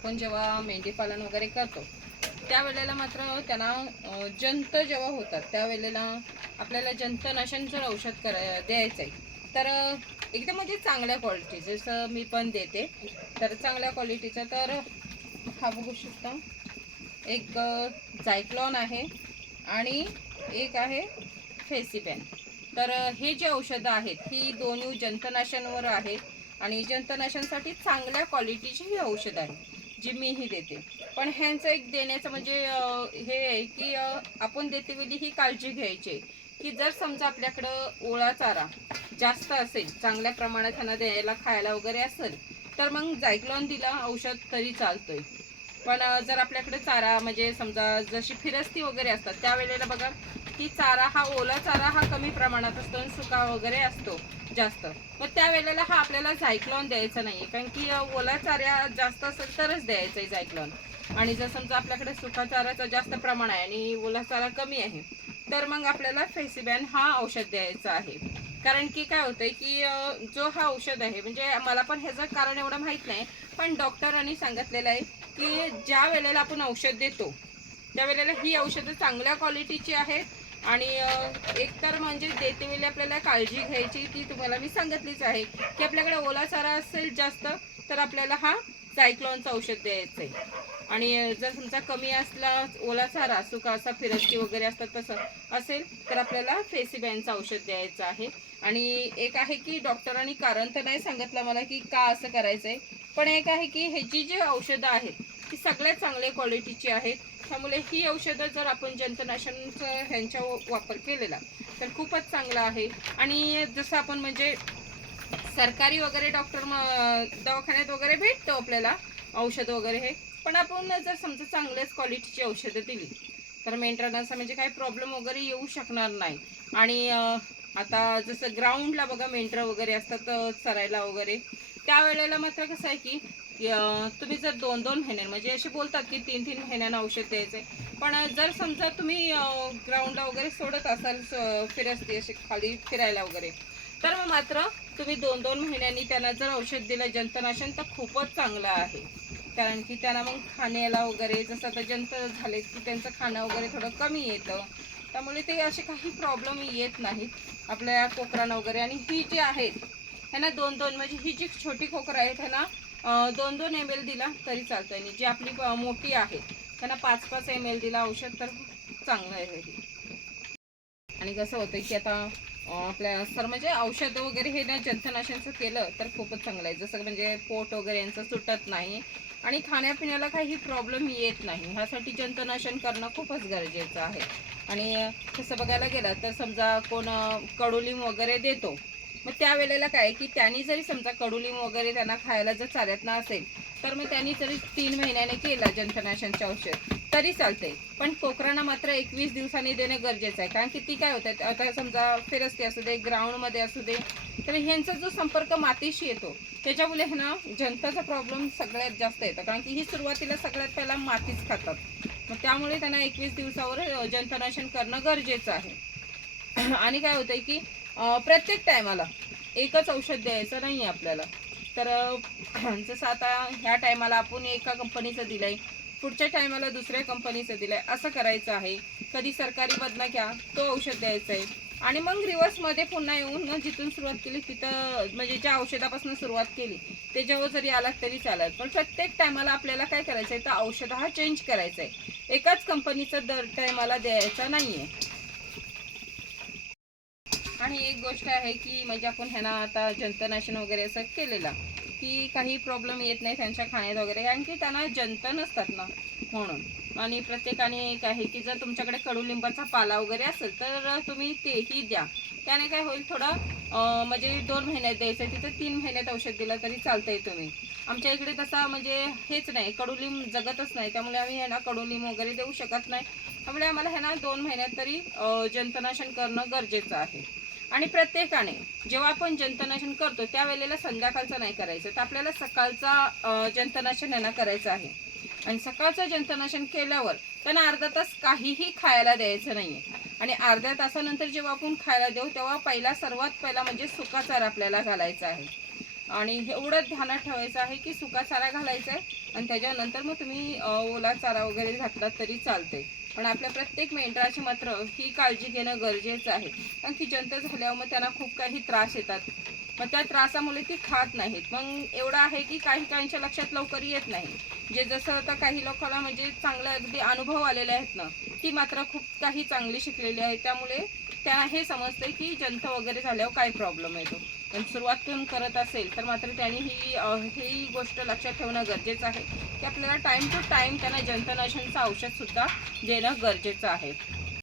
आपण जेव्हा मेंढीपालन वगैरे करतो त्यावेळेला मात्र त्यांना जंत जेव्हा होतात त्यावेळेला आपल्याला जंतनाशन जर औषध करा द्यायचं आहे तर एकदम म्हणजे चांगल्या क्वालिटी जसं मी पण देते तर चांगल्या क्वालिटीचं तर हा बघू शकता. एक जायक्लॉन आहे आणि एक आहे फेसिपॅन तर हे जे औषधं आहेत ही दोन्ही जंतनाशांवर आहे आणि जंतनाशांसाठी चांगल्या क्वालिटीची ही औषध आहे जी मीही देते. पण ह्यांचं एक देण्याचं म्हणजे हे आहे की आपण देते वेळी ही काळजी घ्यायची की जर समजा आपल्याकडं ओळा चारा जास्त असेल चांगल्या प्रमाणात त्यांना द्यायला खायला वगैरे असेल तर मग जायक्लॉन दिला औषध तरी चालतोय. पण जर आपल्याकडे चारा म्हणजे समजा जशी फिरस्ती वगैरे असतात त्यावेळेला बघा की चारा हा ओला चारा हा कमी प्रमाणात असतो आणि सुका वगैरे असतो जास्त. मग त्यावेळेला हा आपल्याला झायक्लॉन द्यायचा नाही. कारण की ओला चारा जास्त असेल तरच द्यायचं आहे झायक्लॉन आणि जर समजा आपल्याकडे सुका चाराचं जास्त प्रमाण आहे आणि ओला चारा कमी आहे तर मग आपल्याला फेसिबॅन हा औषध द्यायचा आहे. कारण की काय होतंय की जो हा औषध आहे म्हणजे मला पण ह्याचं कारण एवढं माहीत नाही पण डॉक्टरांनी सांगितलेलं आहे की ज्या वेळेला आपण औषध देतो त्या वेळेला ही औषधं चांगल्या क्वालिटीची आहेत आणि एक एकतर म्हणजे देतेवेळी आपल्याला काळजी घ्यायची ती तुम्हाला मी सांगितलीच आहे. की आपल्याकडे ओला सारा असेल जास्त तर आपल्याला हा सायक्लॉनचं औषध द्यायचं आहे. आणि जर तुमचा कमी असला ओला चारा सुका असा फिरस्ती वगैरे असतात तसं असेल तर आपल्याला फेसिबॅनचं औषध द्यायचं आहे. आणि एक आहे की डॉक्टरांनी कारण तर नाही सांगितलं मला की का असं करायचं आहे पण एक आहे की ह्याची जी औषधं आहेत ती सगळ्यात चांगल्या क्वालिटीची आहेत. त्यामुळे ही औषधं जर आपण जंतनाशांचा ह्यांच्या वापर केलेला तर खूपच चांगला आहे. आणि जसं आपण म्हणजे सरकारी वगैरे डॉक्टर दवाखान्यात वगैरे भेटतो आपल्याला औषध वगैरे हे. पण आपण जर समजा चांगल्याच क्वालिटीची औषधं दिली तर मेंटेनन्स म्हणजे काही प्रॉब्लेम वगैरे येऊ शकणार नाही. आणि आता जसं ग्राउंडला बघा मेंढरं वगैरे असतात चरायला वगैरे. त्यावेळेला मात्र कसं आहे की तुम्ही जर दोन दोन महिन्यां म्हणजे असे बोलतात की तीन तीन महिन्यांना औषध द्यायचे. पण जर समजा तुम्ही ग्राउंडला वगैरे सोडत असाल स- फिरस्ती अशी खाली फिरायला वगैरे तर मग मात्र तुम्ही दोन दोन महिन्यांनी त्यांना जर औषध दिलं जंतनाशन तर खूपच चांगलं आहे. कारण की त्यांना मग खाण्याला वगैरे जसं आता जंत झाले की त्यांचं खाणं वगैरे थोडं कमी येतं. त्यामुळे ते असे काही प्रॉब्लेम येत नाहीत आपल्या कोकरांना वगैरे. आणि ही जी आहेत ह्यांना दोन दोन म्हणजे ही जी छोटी कोकरं आहेत ह्यांना दोन दोन एम एल दिला तरी चालतं आणि जी आपली मोठी आहे त्यांना पाच पाच एम एल दिला औषध तर चांगलं आहे आणि कसं होतं की आता आपल्या सर म्हणजे औषध वगैरे हे ना जंतनाशनचं केलं तर खूपच चांगलं आहे. जसं म्हणजे पोट वगैरे यांचं सुटत नाही आणि खाण्यापिण्याला काही प्रॉब्लेम येत नाही. ह्यासाठी जंतनाशन करणं खूपच गरजेचं आहे. आणि तसं बघायला गेलं तर समजा कोण कडुलिंब वगैरे देतो मग त्यावेळेला काय की त्यांनी जरी समजा कडुलिंब वगैरे त्यांना खायला जर चालत असेल तर मग त्यांनी जरी तीन महिन्याने केला जंतनाशनचे औषध तरी चालतंय. पण कोकरांना मात्र एकवीस दिवसांनी देणं गरजेचं आहे. कारण की ती काय होतात आता समजा फिरस्ती असू दे ग्राउंडमध्ये असू दे तर ह्यांचा जो संपर्क मातीशी येतो त्याच्यामुळे हे ना जंताचा प्रॉब्लेम सगळ्यात जास्त येतो. कारण की ही सुरुवातीला सगळ्यात पहिला मातीच खातात. मग त्यामुळे त्यांना एकवीस दिवसावर जंतनाशन करणं गरजेचं आहे. आणि काय होतंय की प्रत्येक टायमाला एकच औषध द्यायचं नाही आहे आपल्याला. तर जसं आता ह्या टायमाला आपण एका कंपनीचं दिलंय पुढच्या टायमाला दुसऱ्या कंपनीचं दिलंय असं करायचं आहे. कधी सरकारी बदना घ्या तो औषध द्यायचं आहे. आणि मग रिव्हर्समध्ये पुन्हा येऊन जिथून सुरुवात केली तिथं म्हणजे ज्या औषधापासून सुरुवात केली त्याच्यावर जरी आलात तरी चालत पण प्रत्येक टायमाला आपल्याला काय करायचं आहे तर औषध हा चेंज करायचा आहे एकाच कंपनीचं दर टायमाला द्यायचा नाही आहे आणि एक गोष्ट आहे की म्हणजे आपण ह्यांना आता जंतनाशन वगैरे असं केलेलं की काही प्रॉब्लेम येत नाही त्यांच्या खाण्यात वगैरे कारण की त्यांना जंत नसतात ना म्हणून. आणि प्रत्येकाने एक आहे की जर तुमच्याकडे कडुलिंबाचा पाला वगैरे असेल तर तुम्ही तेही द्या. त्याने काय होईल थोडं म्हणजे दोन महिन्यात द्यायचं तिथं तीन महिन्यात औषध दिलं तरी चालतंय तुम्ही. आमच्या इकडे तसा म्हणजे हेच नाही कडुलिंब जगतच नाही त्यामुळे आम्ही ह्यांना कडुलिंब वगैरे देऊ शकत नाही. त्यामुळे आम्हाला ह्यांना दोन महिन्यात तरी जंतनाशन करणं गरजेचं आहे. आणि प्रत्येकाने जेव्हा आपण जंतनाशन करतो त्यावेळेला संध्याकाळचं नाही करायचं. तर आपल्याला सकाळचा जंतनाशन यांना करायचं आहे. आणि सकाळचं जंतनाशन केल्यावर त्यांना अर्धा तास काहीही खायला द्यायचं नाहीये. आणि अर्ध्या तासानंतर जेव्हा आपण खायला देऊ तेव्हा पहिला सर्वात पहिला म्हणजे सुका चारा आपल्याला घालायचा आहे. आणि एवढं ध्यानात ठेवायचं आहे की सुका चारा घालायचा आहे. आणि त्याच्यानंतर मग तुम्ही ओला चारा वगैरे घातलात तरी चालते पण आपल्या प्रत्येक मेंढराची मात्र ही काळजी घेणं गरजेचं आहे. कारण की जंत झाल्यावर मग त्यांना खूप काही त्रास येतात. मग त्या त्रासामुळे ती खात नाहीत. मग एवढं आहे की काही काहींच्या लक्षात लवकर येत नाही. जे जसं आता काही लोकांना म्हणजे चांगलं अगदी अनुभव आलेले आहेत ना ती मात्र खूप काही चांगली शिकलेली आहे. त्यामुळे त्या हे समजते की जंत वगैरे झाल्यावर काय प्रॉब्लेम येतो. पण सुरुवातून करत असेल तर मात्र त्यांनी ही ही गोष्ट लक्षात ठेवणं गरजेचं आहे. की आपल्याला टाईम टू टाईम त्यांना जंतनाशनचं औषधसुद्धा देणं गरजेचं आहे.